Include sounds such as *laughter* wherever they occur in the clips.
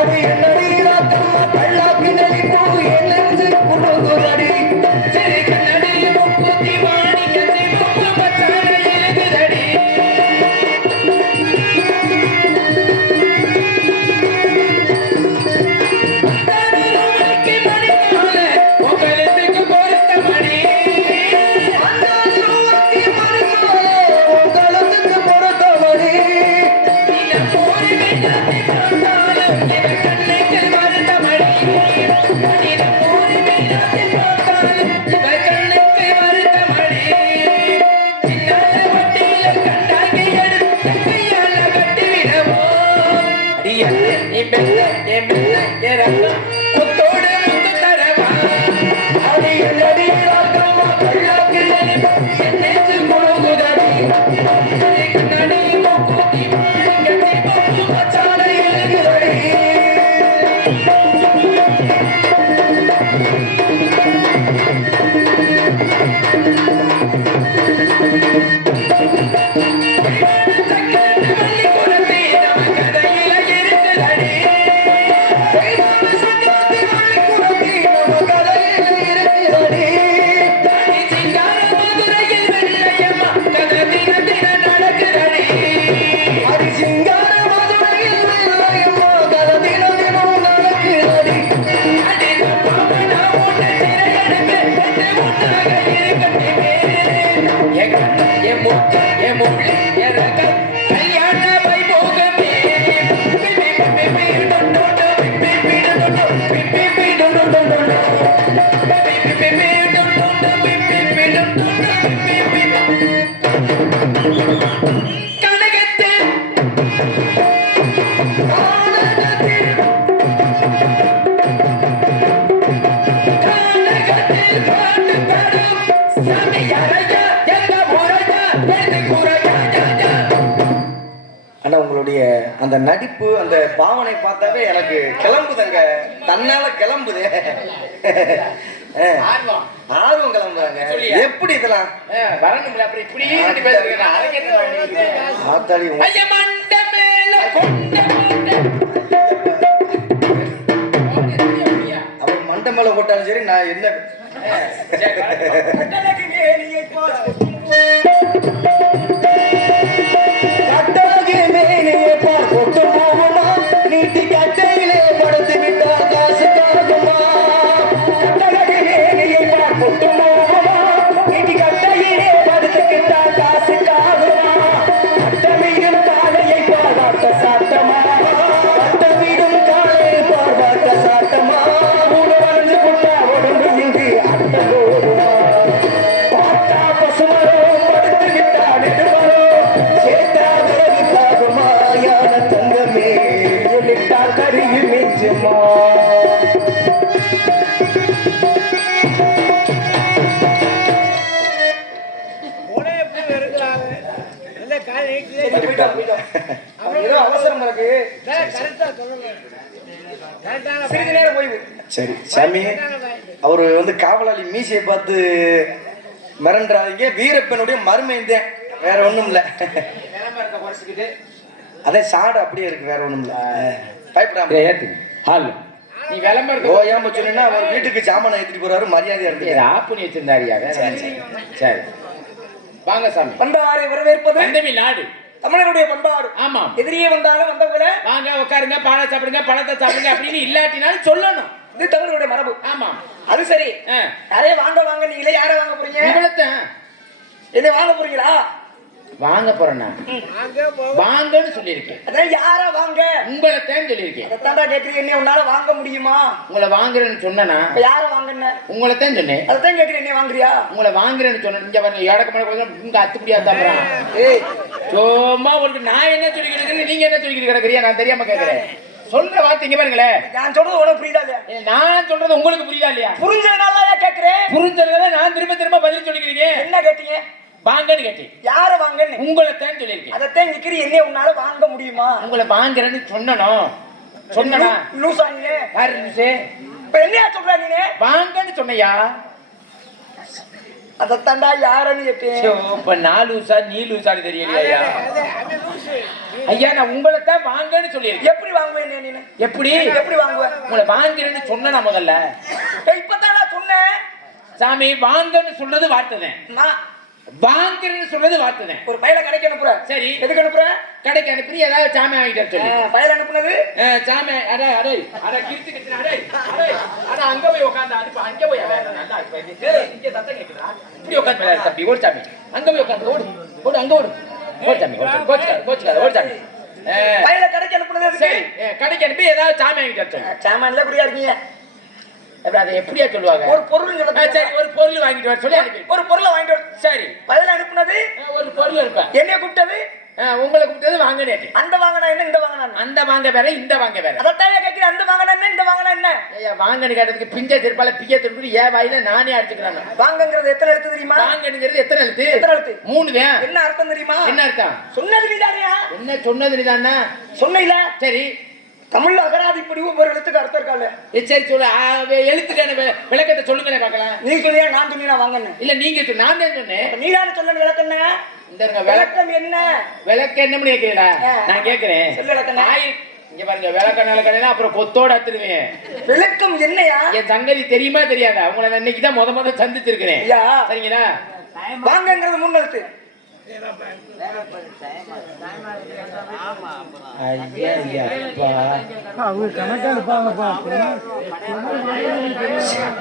அது என் பாவனை பார்த்தாவே எனக்கு கிளம்புதங்க. தன்னால கிளம்புதே. ஆர்வம். கிளம்புறாங்க சொல்லியா? எப்படி இதெல்லாம்? வரணும்ல. அப்புறம் இப்படி ஐயா மண்ட மேல போட்டாலும் சரி நான் என்ன. *laughs* சரி சாமி அவரு வந்து காவலாளி மீசையை பார்த்து மிரண்டுறாதீங்க. வீரப்பனுடைய மருமைந்தேன் வேற ஒண்ணும் இல்ல அதே சாடு அப்படியே இருக்கு வேற ஒண்ணும் இல்ல பயப்படாம ஏத்துங்க ஹால் நீ விளம்பரத்தை ஓயாம சொன்னீங்கன்னா அவர் வீட்டுக்கு சாமான ஏத்திட்டு போறாரு மரியாதையா இருக்கு இதை ஆப் பண்ணி வச்சிருந்தாரியா இல்ல. சரி வாங்க சாமி. பண்பாரை வரவேற்பது பந்தமி நாடு தமிழருடைய பண்பாடு. ஆமாம். எதிரியே வந்தாலும் வந்தவங்கள வாங்க உட்காருங்க பாலை சாப்பிடுங்க பழத்தை சாப்பிடுங்க அப்படின்னு இல்லாட்டினாலும் சொல்லணும். இது தமிழருடைய மரபு. ஆமாம் அது சரி. ஆ. யாரே வாங்க வாங்க நீங்களே யாரை வாங்க போறீங்க? என்ன வாங்க போறீங்களா? வாங்க போறேன்னா வாங்கன்னு சொல்லியிருக்கேன். அதான் யாரா வாங்க? உங்களைத்தான் சொல்லியிருக்கேன். அதைத்தாண்டா கேக்குறீங்க. என்ன உன்னால வாங்க முடியுமா? உங்களை வாங்குறேன்னு சொன்னனா இப்ப யார வாங்கன்னு உங்களைத்தான் சொன்னேன். அதைத்தான் கேக்குறீங்க என்ன வாங்குறியா? உங்களை வாங்குறேன்னு சொன்னேன். இங்க பாருங்க இடக்கு மேல இங்க அத்துப்படியா தாப்புறான் ஏய். சும்மா உங்களுக்கு நான் என்ன சொல்லிக்கிட்டு இருக்கேன் நீங்க என்ன சொல்லிக்கிட்டு கிடக்குறியா நான் தெரியாம கேக்குறேன். சொல்ற வார்த்தை இங்க பாருங்களேன் நான் சொல்றது உனக்கு புரியுதா இல்லையா? நான் சொல்றது உங்களுக்கு புரியுதா இல்லையா? புரிஞ்சதுனால கேக்குறேன் புரிஞ்சதுல நான் திரும்ப திரும்ப பதில் சொல்லிக்கிறீங்க. என்ன கேட்டீங்க? வாங்கன்னு கேட்டேன். யார வாங்கன்னு? உங்களை தான் சொல்லியிருக்கேன். அதைத்தான் கேக்குறீ என்ன உன்னால வாங்க முடியுமா? உங்களை வாங்குறேன்னு சொன்னனும் சொன்னனா? லூசா நீ யாரு நிமிஷே இப்ப என்னையா சொல்ற நீ வாங்கன்னு சொன்னையா? அதைத்தாண்டா யாருன்னு கேட்டேன். இப்ப நான் லூசா நீ லூசான்னு தெரியலையா ஐயா? ஐயா நான் உங்களை தான் வாங்கன்னு சொல்லியிருக்கேன். எப்படி வாங்குவேன் நீ எப்படி? எப்படி வாங்குவேன் உங்களை வாங்கிறேன்னு சொன்னா முதல்ல? ஏய், இப்பதான்டா சொன்னேன். சாமி வாங்கன்னு சொல்றது வார்த்தை தான். நான் வாங்குறேன்னு சொல்றது வார்த்தை தான் ஒரு பையல கடைக்கு அனுப்புறேன். சரி. எதுக்கு அனுப்புறேன்? கடைக்கு அனுப்பி ஏதாவது சாமி வாங்கிட்டு சொல்லு. பையல அனுப்புனது? சாமி அடே அடே அட கிறுத்து கிறுத்து அடே அடே அட அங்க போய் உட்கார்ந்து அனுப்பு அங்க போய் நல்லா இங்க சத்தம் கேக்குதா இப்படி உட்கார்ந்து விளையாடு தம்பி ஓடு சாமி. அங்க போய் உட்கார்ந்து ஓடு ஓடு அங்க ஓடு. ஓடு சாமி கோச்சுக்காத கோச்சுக்காத ஓடு சாமி பையல கடைக்கு அனுப்புனது சரி கடைக்கு அனுப்பி ஏதாவது சாமி வாங்கிட்டு சாமான்ல குறியா இருக்கீங்க அதை எப்படியா சொல்லுவாங்க? ஒரு பொருள் சரி ஒரு பொருள் வாங்கிட்டு வர சொல்லி ஒரு பொருளை வாங்கிட்டு வர சரி. பையல அனுப்புனது? ஒரு பொருள் இருப்பேன் என்னைய கூப்பிட்டது? உங்களை கூப்பிட்டது வாங்க நேற்று அந்த வாங்கினா என்ன இந்த வாங்கினா அந்த வாங்க வேற இந்த வாங்க வேற. அதைத்தான் கேட்கிறேன் அந்த வாங்கினா என்ன இந்த வாங்கினா என்ன? ஐயா வாங்கன்னு கேட்டதுக்கு பிஞ்ச திருப்பால பிய திருப்பி ஏன் வாயில நானே அடிச்சுக்கிறேன் வாங்கங்கிறது எத்தனை எழுத்து தெரியுமா? வாங்கணுங்கிறது எத்தனை எழுத்து? எத்தனை எழுத்து? மூணு தான். என்ன அர்த்தம் தெரியுமா? என்ன அர்த்தம்? சொன்னது நீதானியா என்ன சொன்னது நீதானா சொன்ன சரி. தமிழ்ல அகராதி இப்படி ஒவ்வொரு எழுத்துக்கு அர்த்தம் இருக்கால சரி சொல்லு. எழுத்துக்கான விளக்கத்தை சொல்லுங்களேன் பார்க்கலாம் நீ சொன்னியா நான் சொன்னியா வாங்கன்னு? இல்ல நீங்க சொல்லு. நான் தான் சொன்னேன். அப்ப நீதானே சொல்லணும் விளக்கம் என்ன? இந்த விளக்கம் என்ன? விளக்க என்னன்னு ஆ. நான் கேட்கிறேன் சொல்லு விளக்கண்ணே. ஆயி- இங்க பாருங்க விளக்க நிலக்கணும் அப்புறம் கொத்தோட அத்துருவேன் விளக்கம் என்னையா? என் சங்கதி தெரியுமா தெரியாதா? உங்களை நான் இன்னைக்கு தான் முத முத சந்திச்சிருக்கிறேன். ஐயா. சரிங்களா? வாங்கங்கிறது முன்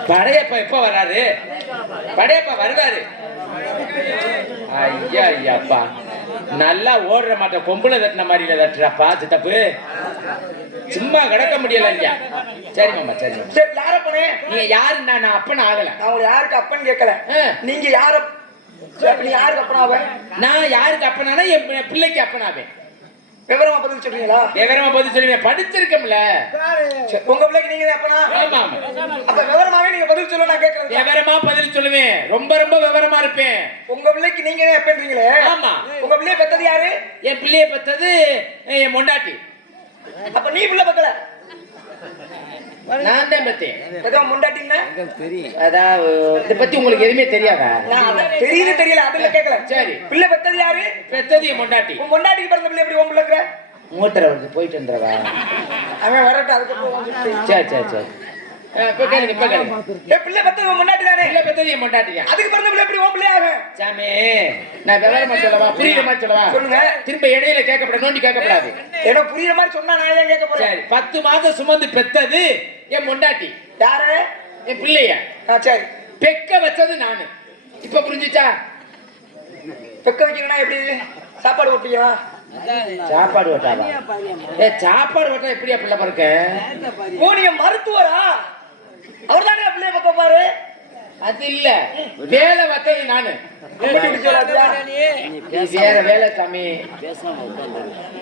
படையப்பா எப்ப வராரு படையப்பா வருவாரு. ஐயா ஐயாப்பா நல்லா ஓடுற மாட்ட கொம்புல தட்டின மாதிரி தட்டுறாப்பா சித்தப்பு. சும்மா கிடக்க முடியல ஐயா சரி மாமா சரி மாமா. சரி யார போனேன் நீங்க யாரு நான் அப்பன் ஆகல. நான் யாருக்கு அப்பன்னு கேட்கல. நீங்க யார சரி, நீ யாருக்கு அப்பனாவ? நான் யாருக்கு அப்பனானா என் பிள்ளைக்கு அப்பனாவேன் விவரமா பதில் சொல்றீங்களா? விவரமா பதில் சொல்லுவேன் படிச்சிருக்கோம்ல சரி, உங்க பிள்ளைக்கு நீங்க அப்பனா? ஆமா அப்ப விவரமாவே நீங்க பதில் சொல்ல நான் கேட்கறது விவரமா பதில் சொல்லுவேன். ரொம்ப ரொம்ப விவரமா இருப்பேன். உங்க பிள்ளைக்கு நீங்க தான் ஆமா. உங்க பிள்ளைய பெத்தது யாரு? என் பிள்ளைய பெத்தது என் மொண்டாட்டி. அப்ப நீ பிள்ளை பக்கல. நான் தான் முண்டாட்டின்னா அதான் இதை பத்தி உங்களுக்கு எதுவுமே தெரியாதா? அதான் தெரியல அதுல கேட்கல. சரி. பிள்ளை பெத்தது யாரு? பெத்தது மொண்டாட்டி. உன் முண்டாட்டிக்கு பிறந்த பிள்ளை எப்படி உன் பிள்ளை இருக்கிற? மூட்டரை வந்து போயிட்டு வந்துடுறா அவன் வரட்டும் அதுக்கப்புறம் சரி சரி சரி. பிள்ளை பெத்தது தானே? பிள்ளை பெத்தது என் தான் அதுக்கு பிறந்த பிள்ளை எப்படி உன் பிள்ளை ஆகும் சாமி நான் விவரமா சொல்லவா? புரியுற மாதிரி சொல்லவா? சொல்லுங்க. திரும்ப இடையில கேட்கப்பட நோண்டி கேட்கப்படாது. ஏன்னா புரியுற மாதிரி சொன்னா நான் ஏன் கேட்க போறேன்? சரி பத்து மாதம் சுமந்து பெத்தது என் மொண்டாட்டி. யாரு? என் பிள்ளைய. சரி. பெக்க வச்சது நானு. இப்ப புரிஞ்சுச்சா? பெக்க வைக்கணும்னா எப்படி? சாப்பாடு ஓட்டியா சாப்பாடு வட்டாவா ஏ சாப்பாடு வட்டா எப்படியா பிள்ளை பிறக்க? ஓ நீங்க மருத்துவரா? அவர் தானே பிள்ளைய பக்க பாரு அது இல்ல. வேலை வச்சது நானு. வேற வேலை சாமி. நான்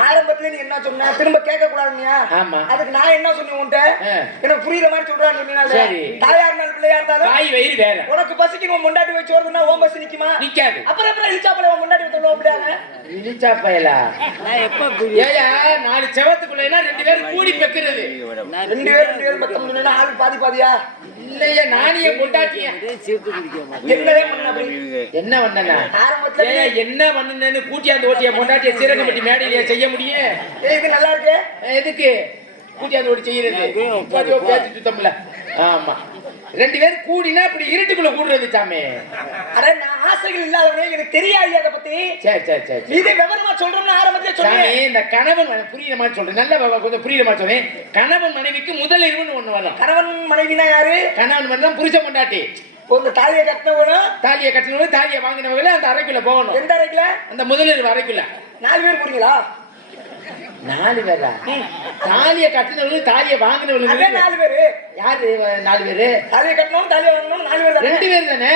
ஆரம்பத்துல நீ என்ன சொன்ன? திரும்ப கேட்க கூடாதுனியா ஆமா. அதுக்கு நான் என்ன சொன்னேன் உன்கிட்ட? ஆ. எனக்கு புரியுற மாதிரி சொல்றான்னு சொன்னீங்களா சரி. தாயா இருந்தாலும் பிள்ளையா இருந்தாலும் வாய் வயிறு வேற. உனக்கு பசிக்கு உன் முண்டாட்டி வச்சு வருதுன்னா ஓம் பஸ் நிக்குமா? நிக்காது. அப்புறம் அப்புறம் இழிச்சாப்பல உன் முண்டாட்டி வச்சு அப்படியாங்க? இழிச்சா பயலா ஏயா நாலு செவத்துக்குள்ளேனா ரெண்டு பேரும் கூடி பெக்கிறது. ரெண்டு பேரும் ரெண்டு பேரும் பத்தம் ஆளு பாதி பாதியா? இல்லையா நானிய என்னதே பண்ண அப்படி? என்ன பண்ணனா? என்ன பண்ணுனேன்னு கூட்டியாந்து ஓட்டிய கொண்டாட்டிய சீரகப்பட்டி மேடையில செய்ய முடியும் இது நல்லா இருக்கு. எதுக்கு? கூட்டியாந்து ஓட்டி செய்யறது? சுத்தம்ல ஆமா. ரெண்டு பேரும் கூடினா இப்படி இருட்டுக்குள்ள கூடுறது சாமி. அட நான் ஆசைகள் இல்லாதவனே எனக்கு தெரியாது அதை பத்தி. சரி சரி சரி. இதே விவரமா சொல்றேன்னு ஆரம்பத்திலே சொன்னேன் இந்த கணவன் புரியுற மாதிரி சொல்றேன். நல்ல கொஞ்சம் புரியுற மாதிரி சொல்றேன். கணவன் மனைவிக்கு முதல் இருவுன்னு ஒண்ணு வரும் கணவன் மனைவினா யாரு? கணவன் மனைவி புருஷ கொண்டாட்டி உங்க தாலியை கட்டினவனும் தாலியை கட்டினவங்க தாலியை வாங்கினவங்களே அந்த அறைக்குள்ள போகணும். எந்த அறைக்குல அந்த முதலிரவு அறைக்குள்ள. நாலு பேர் போறீங்களா? நாலு பேரா? தாலியை கட்டினவங்க தாலியை வாங்கினவங்க நாலு பேரு. யாரு நாலு பேரு? தாலியை கட்டணும் தாலியை வாங்கணும் நாலு பேர் ரெண்டு பேர் தானே?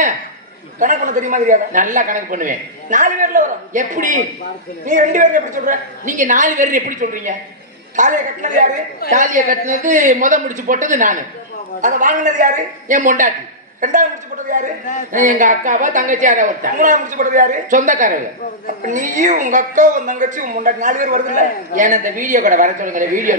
கணக்கு பண்ண தெரியுமா தெரியாதா? நல்லா கணக்கு பண்ணுவேன். நாலு பேர்ல வரும். எப்படி? நீ ரெண்டு பேரும் எப்படி சொல்ற? நீங்க நாலு பேர் எப்படி சொல்றீங்க? தாலியை கட்டினது யாரு? தாலியை கட்டினது முத முடிச்சு போட்டது நானு. அதை வாங்கினது யாரு? என் பொண்டாட்டி. ரெண்டாவது முடிச்சு போட்டது யாரு? எங்க அக்காவா தங்கச்சி யாரா ஒருத்தா மூணாவது முடிச்சு போட்டது யாரு? சொந்தக்காரங்க அப்ப நீயும் உங்க அக்கா உன் தங்கச்சி உன் முண்டாட்டி நாலு பேர் வருது இல்ல ஏன் அந்த வீடியோ கூட வர சொல்லுங்க வீடியோ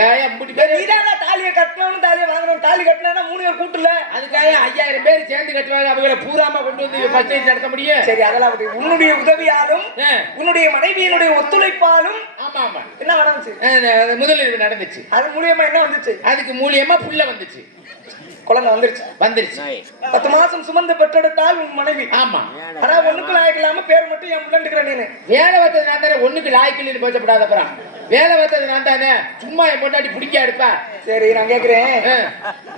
ஏன் முடி பேர்? நீதான் தாலி தாலியை கட்டணும் தாலியை வாங்கணும் தாலி கட்டினா மூணு பேர் கூட்டுல அதுக்காக ஐயாயிரம் பேர் சேர்ந்து கட்டுவாங்க அவங்கள பூராம கொண்டு வந்து ஃபர்ஸ்ட் நடத்த முடியும். சரி அதெல்லாம். உன்னுடைய உதவியாலும். உன்னுடைய மனைவியினுடைய ஒத்துழைப்பாலும் ஆமா ஆமா. என்ன நடந்துச்சு? முதலில் நடந்துச்சு. அது மூலியமா என்ன வந்துச்சு? அதுக்கு மூலியமா புள்ள வந்துச்சு. குழந்தை வந்துருச்சு வந்துருச்சு. பத்து மாசம் சுமந்து பெற்றெடுத்தால் உன் மனைவி. ஆமா. ஆனா ஒண்ணுக்கு லாயக்கு இல்லாம பேர் மட்டும் என் முள்ளண்டுக்கிற நீனு. வேலை பார்த்தது நான் தானே ஒண்ணுக்கு லாய்க்கில்னு பேசப்படாத அப்புறம். வேலை பார்த்தது நான் தானே சும்மா என் பொண்டாட்டி பிடிக்க எடுப்பா. சரி நான் கேக்குறேன்.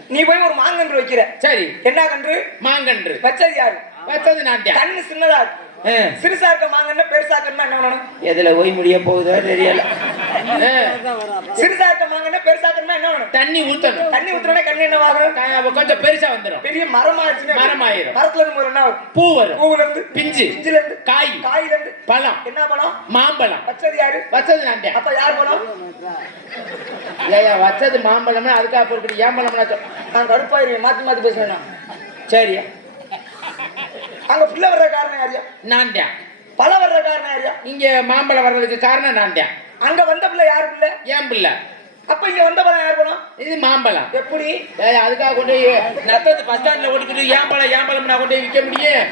நீ போய் ஒரு மாங்கன்று வைக்கிற. சரி. என்ன கன்று மாங்கன்று. வச்சது யாரு வச்சது நான் கண்ணு சின்னதா இருக்கு. சிறுசா இருக்க மாங்கன்னு பெருசா இருக்கணும்னா என்ன பண்ணணும்? எதுல போய் முடிய போகுதோ தெரியல. சிறுசா இருக்க மாங்கன்னு பெருசா இருக்கணும்னா என்ன பண்ணணும்? தண்ணி ஊத்தணும். தண்ணி ஊத்துறோட கண்ணு என்ன ஆகும்? கொஞ்சம் பெருசா வந்துடும் பெரிய மரம் ஆயிடுச்சுன்னா மரமாயிரும். மரத்துல இருந்து என்ன பூ வரும். பூவுல இருந்து பிஞ்சு. பிஞ்சுல இருந்து காய். காயில இருந்து பழம். என்ன பழம்? மாம்பழம். வச்சது யாரு? வச்சது நான் அப்ப யார் பழம்? ஏயா வச்சது மாம்பழம்னா அதுக்காக பொறுப்பு ஏன் பழம்னா நான் கடுப்பாயிருவேன். மாத்தி மாத்தி பேசுவேன் சரியா? அங்க புள்ள வர்ற காரணம் யாரியா? நான் தான். பழ வர்ற காரணம் யாரியா? இங்க மாம்பழம் வர்றதுக்கு காரணம் நான் தான். அங்க வந்த பிள்ளை யாரு பிள்ளை? ஏன் பிள்ளை. அப்ப இங்க வந்த பழம் யார் பழம்? இது மாம்பழம். எப்படி? அதுக்காக கொண்டு நத்தத்து பஸ் ஸ்டாண்ட்ல ஓடிக்கிட்டு ஏன் பழம் ஏன் பழம் நான் கொண்டு விற்க முடியும்.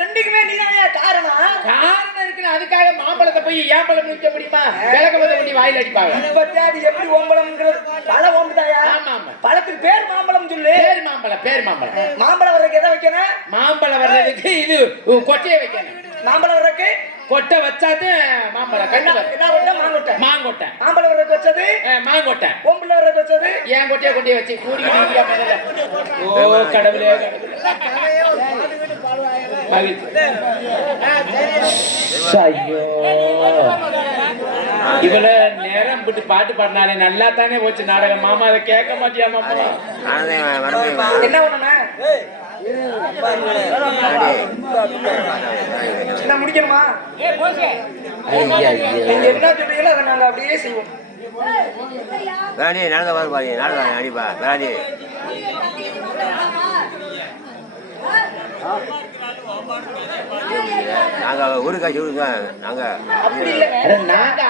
ரெண்டுக்குமே நீதானே காரணம்? காரணம் இருக்குன்னு அதுக்காக மாம்பழத்தை போய் ஏன் பழம் விற்க முடியுமா? விளக்க பத்த கொண்டு வாயில அடிப்பாங்க. பத்தி அது எப்படி ஓம்பளம்ங்கிறது பழ ஓம்புதாயா? ஆமா ஆமா. பழத்துக்கு பேர் மாம்பழம் சொல்லு. பேர் மாம்பழம் பேர் மாம்பழம். மாம்பழம் வர்றதுக்கு எதை வைக்கணும்? மாம்பழம் வர்றதுக்கு இது கொட்டையை வைக்கணும். மாம்பழம் வர்றதுக்கு கொட்டை வச்சாது மாம்பழம். கண்டு என்ன கொட்டை? மாங்கொட்டை. மாங்கொட்டை. மாம்பழம் வர்றதுக்கு வச்சது? மாங்கொட்டை. ஓம்புல வர்றதுக்கு வச்சது? ஏன் கொட்டையை கொண்டு போய் வச்சு? கூடி ஓ கடவுளே ஐயோ. இவள நேரம் விட்டு பாட்டு பாடினாலே நல்லா தானே போச்சு. நாடகம். மாமா அதை கேட்க மாட்டியா மாமா? என்ன பண்ணணும்? என்ன முடிக்கணுமா. நீங்க என்ன சொல்றீங்களோ அதை நாங்க அப்படியே செய்வோம். வேணி நடந்த பாரு பாரு நடந்த அடிப்பா. வேணி நாங்க ஊருக்கு காட்சி ஊருக்கு நாங்க நாங்க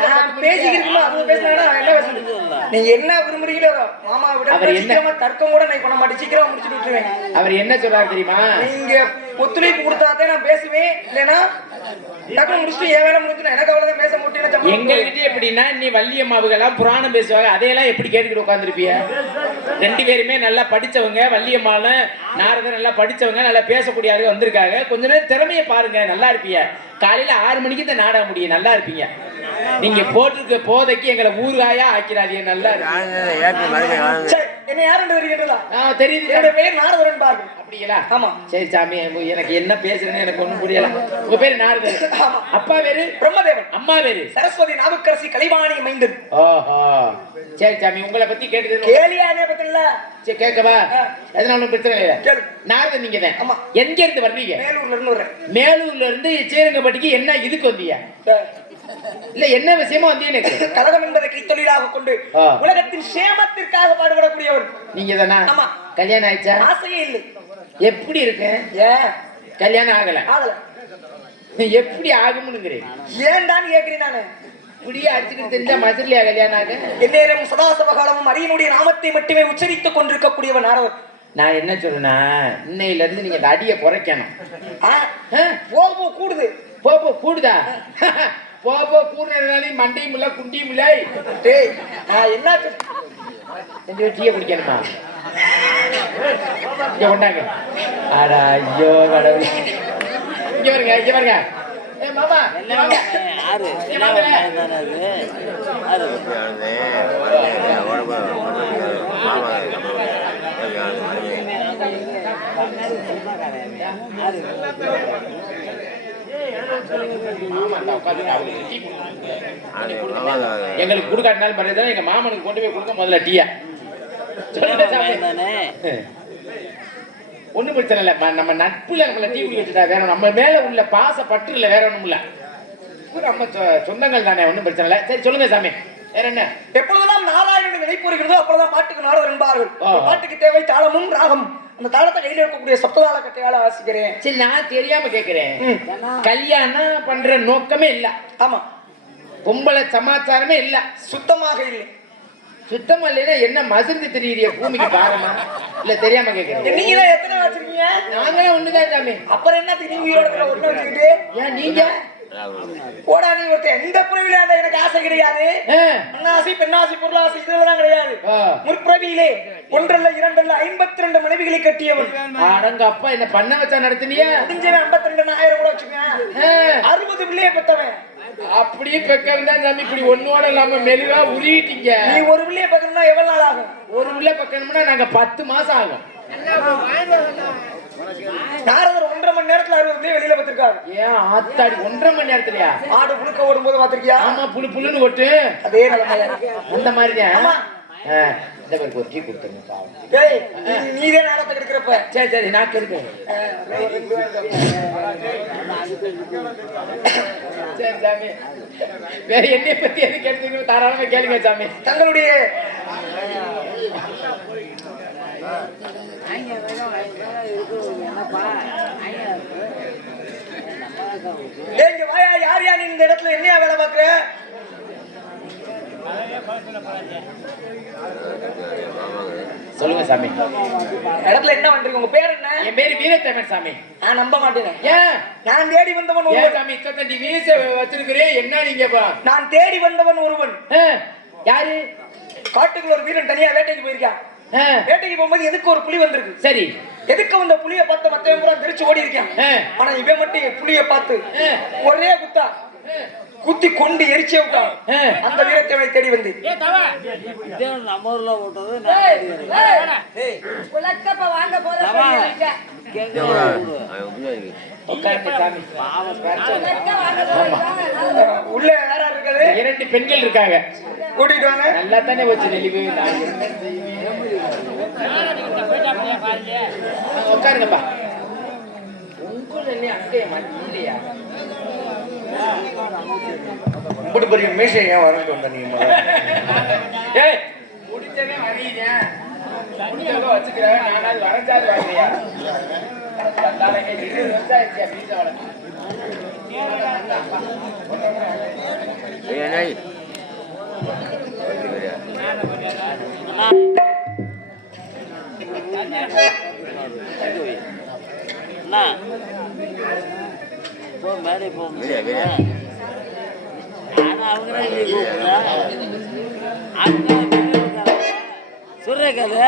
என்ன பேசுறது? நீங்க என்ன விரும்புறீங்களோ. மாமா விட அவர் என்ன- தர்க்கம் கூட நான் பண்ண மாட்டேன். சீக்கிரமா முடிச்சுட்டு விட்டுருவேன். அவர் என்ன சொல்றாரு தெரியுமா? நீங்க ஒத்துழைப்பு கொடுத்தாதான் நான் பேசுவேன். இல்லைன்னா டக்குனு முடிச்சுட்டு என் வேலை முடிச்சுட்டு எனக்கு அவ்வளவுதான் பேச முடியும் எங்ககிட்ட எப்படின்னா நீ வள்ளியம்மாவுகெல்லாம் புராணம் பேசுவாங்க. அதையெல்லாம் எப்படி கேட்டுக்கிட்டு உட்காந்துருப்பிய ரெண்டு பேருமே நல்லா படிச்சவங்க வள்ளியம்மாவும் நாரதர் நல்லா படிச்சவங்க நல்லா பேசக்கூடிய ஆளுங்க வந்திருக்காங்க. கொஞ்ச நேரம் திறமையை பாருங்க நல்லா இருப்பீங்க காலையில ஆறு மணிக்கு இந்த நாடகம் முடியும். நல்லா இருப்பீங்க. நீங்க போட்டிருக்க போதைக்கு எங்களை ஊறுகாயா ஆக்கிறாதீங்க நல்லா என்ன ஆ, தெரியுது. என்னோட பேர் நாரதரன் பாருங்க அப்படிங்களா? ஆமா. சரி சாமி எனக்கு என்ன பேசுறேன்னு எனக்கு ஒண்ணும் புரியல. உங்க பேரு நாரதர். ஆமா. அப்பா பேரு? பிரம்மதேவன். அம்மா பேரு? சரஸ்வதி நாவுக்கரசி கலைவாணி மைந்தன் ஓஹோ. சரி சாமி உங்களை பத்தி கேட்டது கேலியானே பத்தில சரி கேட்கவா? ஆ. எதனாலும் பிரச்சனை இல்லை. நாரதன் நீங்க தான் ஆமா. எங்க இருந்து வர்றீங்க? மேலூர்ல இருந்து மேலூர்ல இருந்து ஸ்ரீரங்கப்பட்டிக்கு என்ன இதுக்கு வந்தீங்க? இல்ல என்ன விஷயமா வந்தீங்க கழகம் என்பதை கைத்தொழிலாக கொண்டு. உலகத்தின் சேமத்திற்காக பாடுபடக்கூடியவர் நீங்க தானா ஆமா. கல்யாணம் ஆயிடுச்சா? ஆசையே இல்லை. எப்படி இருக்கு? ஏன் கல்யாணம் ஆகல. ஆகல. எப்படி ஆகும்னுங்கிறேன். ஏன்டான்னு கேக்குறேன் நானு? இப்படியே அடிச்சுக்கிட்டு தெரிஞ்சா மதுரையா கல்யாணம் ஆக எந்நேரம் சதாசவ காலமும் அரியனுடைய நாமத்தை மட்டுமே உச்சரித்துக் கொண்டிருக்கக்கூடியவன் நாரவர் நான் என்ன சொல்றேன்னா இன்னையில இருந்து நீங்க இந்த அடியை குறைக்கணும்? போக போக கூடுது. போ போ கூடுதா? போ போ கூடுறதுனால மண்டையும் இல்ல குண்டியும் இல்லை. டேய் நான் என்ன கொஞ்சம் டீயை குடிக்கணுமா? இங்க கொண்டாங்க. அடா ஐயோ கடவுள். இங்க வருங்க இங்க வருங்க எங்களுக்கு கொடுக்காட்டினாலும் பரவாயில்லை. எங்க மாமனுக்கு கொண்டு போய் கொடுக்க முதல்ல டீயா. சொல்லுங்க ஒண்ணும் பிரச்சனை இல்ல. நம்ம நட்புல நம்மள டீ குடி வச்சுட்டா வேற நம்ம மேல உள்ள பாச பற்று இல்ல வேற ஒண்ணும் இல்ல. நம்ம சொந்தங்கள் தானே ஒண்ணும் பிரச்சனை இல்ல. சரி சொல்லுங்க சாமி. வேற என்ன? எப்பொழுதெல்லாம் நாராயணன் நினைப்பு வருகிறதோ அப்பொழுதுதான் பாட்டுக்கு நாரதர் என்பார்கள். பாட்டுக்கு தேவை தாளமும் ராகம். அந்த தாளத்தை கையில் இருக்கக்கூடிய சப்ததாள கட்டையால வாசிக்கிறேன். சரி நான் தெரியாம கேக்குறேன். ம். கல்யாணம் பண்ற நோக்கமே இல்ல. ஆமா. பொம்பளை சமாச்சாரமே இல்ல. சுத்தமாக இல்லை. சுத்தமா இல்லைன்னா என்ன மசிந்து திரியிறிய பூமிக்கு காரணம்? இல்ல தெரியாம கேக்குறீங்க. நீங்க தான் எத்தனை வச்சிருக்கீங்க? நாங்களும் ஒண்ணுதான் சாமி. அப்புறம் என்ன நீ உயிரோட ஒண்ணு வச்சுக்கிட்டு? ஏன் நீங்க? போடா நீ எந்த பிறவில எனக்கு ஆசை கிடையாது? அண்ணாசி பெண்ணாசி பொருளாசி இதெல்லாம் கிடையாது. முற்பிறவியிலே ஒன்றல்ல இரண்டல்ல ஐம்பத்தி ரெண்டு மனைவிகளை கட்டியவன். அடங்க அப்பா என்ன பண்ண வச்சா நடத்தினியா? முடிஞ்சவன் ஐம்பத்தி ரெண்டு ஆயிரம் கூட வச்சுக்கேன் அறுபது பிள்ளைய பெத்தவன். அப்படியே பெக்கம் தான் சாமி இப்படி ஒன்னோட இல்லாம மெதுவா உருகிட்டீங்க. நீ ஒரு பிள்ளைய பக்கம்னா எவ்வளவு நாள் ஆகும்? ஒரு உள்ள பக்கம்னா நாங்க பத்து மாசம் ஆகும். நாரதர் ஒன்றரை மணி நேரத்துல அறுபது பிள்ளைய வெளியில பத்திருக்காரு ஏன் ஆத்தாடி ஒன்றரை மணி நேரத்துலயா? ஆடு புழுக்க ஓடும்போது பாத்திருக்கியா ஆமா புழு புழுன்னு ஒட்டு அதே அந்த மாதிரிதான். இந்த பேருக்கு ஒரு டீ கொடுத்துருங்க பாவம் டேய் நீ- நீதே நாடத்தை கெடுக்கிறப்ப. சரி சரி நான் கேட்பேன் சரி சாமி. வேற என்னைய பத்தி எது கேட்டீங்க தாராளமா கேளுங்க சாமி. தங்களுடைய யார் யா நீ இந்த இடத்துல என்னையா வேலை பாக்குற சொல்லுங்க சாமி. இடத்துல என்ன பண்றீங்க உங்க பேர் என்ன? என் பேரு வீரத்தேவன் சாமி. நான் நம்ப மாட்டேன். ஏன்? நான் தேடி வந்தவன் ஏன் ஒருவன். சாமி இத்தனை வீச வச்சிருக்கிறேன். என்ன நீங்க? நான் தேடி வந்தவன் ஒருவன். யாரு? காட்டுக்குள்ள ஒரு வீரன் தனியா வேட்டைக்கு போயிருக்கான். வேட்டைக்கு போகும்போது எதுக்கு ஒரு புலி வந்திருக்கு? சரி. எதுக்கு வந்த புலிய பார்த்து மத்தவன் பூரா தெரிச்சு ஓடி இருக்கான் ஆனா இவன் மட்டும் புலிய பார்த்து. ஒரே குத்தா. குத்தி கொண்டு எரிச்சே விட்டான். அந்த வீரத்தேவனை தேடி வந்து. நம்ம ஊர்ல வாங்க போற உள்ள யாரா இருக்காது இரண்டு பெண்கள் இருக்காங்க. கூட்டிட்டு வாங்க. நல்லா தானே வச்சு நெளிவு உட்காருங்கப்பா. உங்களை மண் இல்லையா? இப்படி பெரிய மீசை ஏன் வரட்டு வந்த நீ முதல்ல? ஏய் முடிச்சதே வரீங்க முடிச்சதோ வச்சுக்கிறேன் நானாவது வரைஞ்சாது வரலையா தலைங்க இருபது வருஷம் ஆயிடுச்சு பீஸா வளர்த்து அண்ணா போ. மேலே போ ஆனா அவங்க சுரேகாலு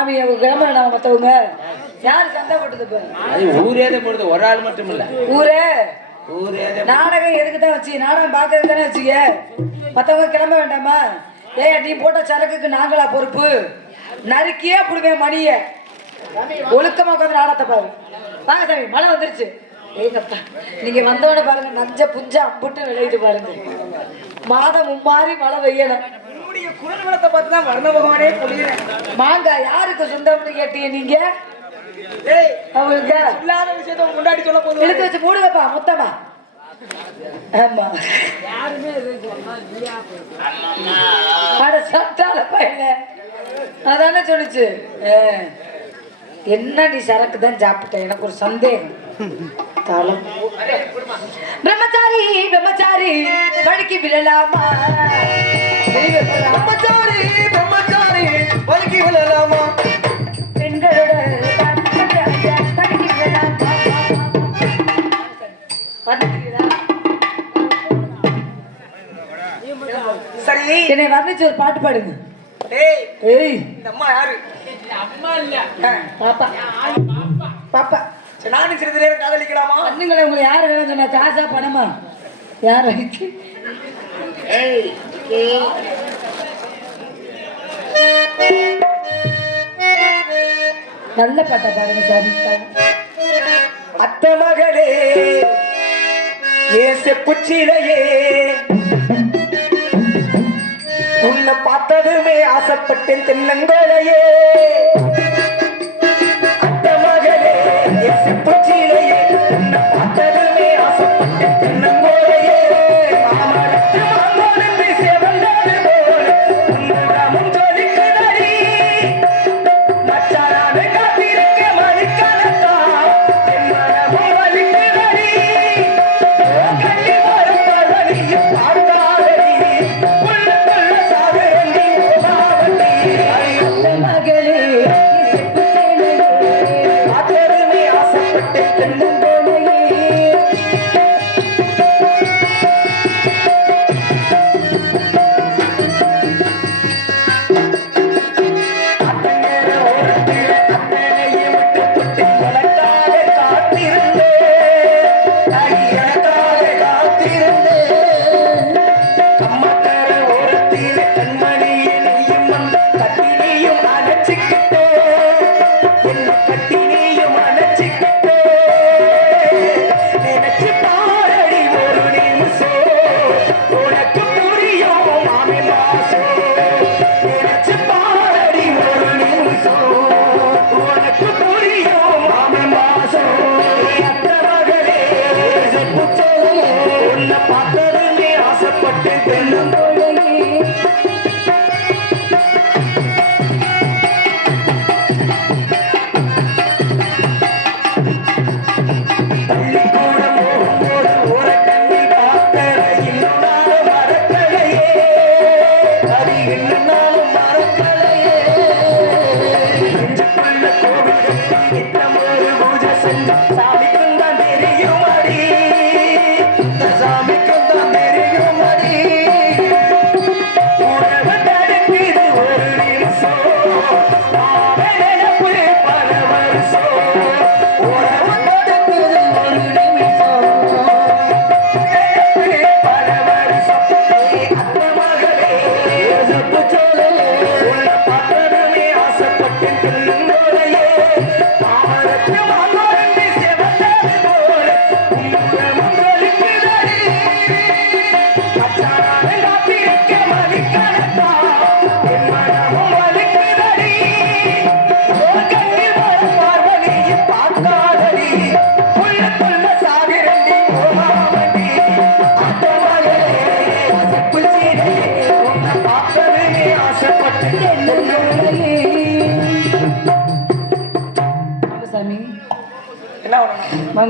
சாமி மாமி அவங்க கிளம்ப வேண்டாம் மற்றவங்க யார் சண்டை போட்டது ஊரே போடுது. ஒரு ஆள் மட்டும் இல்ல ஊரே நாடகம் எதுக்கு தான் வச்சு? நாடகம் பார்க்கறது தானே வச்சுக்க? மற்றவங்க கிளம்ப வேண்டாமா? ஏய் நீ போட்ட சரக்குக்கு நாங்களா பொறுப்பு? நறுக்கியே அப்படிவேன் மணிய. ஒழுக்கமா உட்காந்து நாடகத்தை பாரு. வாங்க சாமி மழை வந்துருச்சு. ஏங்கப்பா நீங்க வந்தவன பாருங்க நஞ்ச புஞ்ச அம்புட்டு விளையுது பாருங்க. மாதம் மும்மாறி மழை பெய்யணும். உன்னுடைய குரல் வளத்தை பார்த்து தான் வர்ண பகவானே பொழிகிறேன். மாங்காய் யாருக்கு சொந்தம்னு கேட்டீங்க நீங்க? அவங்களுக்கு இல்லாத விஷயத்த முன்னாடி சொல்ல போதும். வச்சு மூடுங்கப்பா மொத்தமா ஆமா. அட சட்டால பையன. அதானே சொல்லுச்சு. என்ன நீ சரக்கு தான் சாப்பிட்ட? எனக்கு ஒரு சந்தேகம். தலம் பிரம்மச்சாரி பிரம்மச்சாரி வழுக்கி விழலாமா. பிரம்மச்சாரி பிரம்மச்சாரி விழலாமா? பெண்களோட வந்துட்டீங்களா? சரி என்னை வர்ணிச்சு ஒரு பாட்டு பாடுங்க. ஏய் ஏய். இந்த அம்மா யாரு? ஆ, பாப்பா. பாப்பா. சரி, நானும் சிறிது நேரம் காதலிக்கலாமா? பண்ணுங்களேன் உங்களை யார் வேணும் சொன்னா காசா பணமா? யார்? வைக்கு நல்ல பாட்டா பாருங்க சாமி. அத்த மகளே ஏ செப்புச்சிலையே உன்னை பார்த்ததுமே ஆசைப்பட்டேன் தென்னங்கோலையே.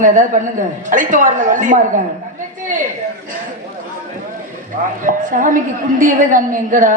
பண்ணணும் வாங்க ஏதாவது பண்ணுங்க. அழைத்து வாருங்கள் அம்மா இருக்காங்க. சாமிக்கு குண்டியவே கண்ணு எங்கடா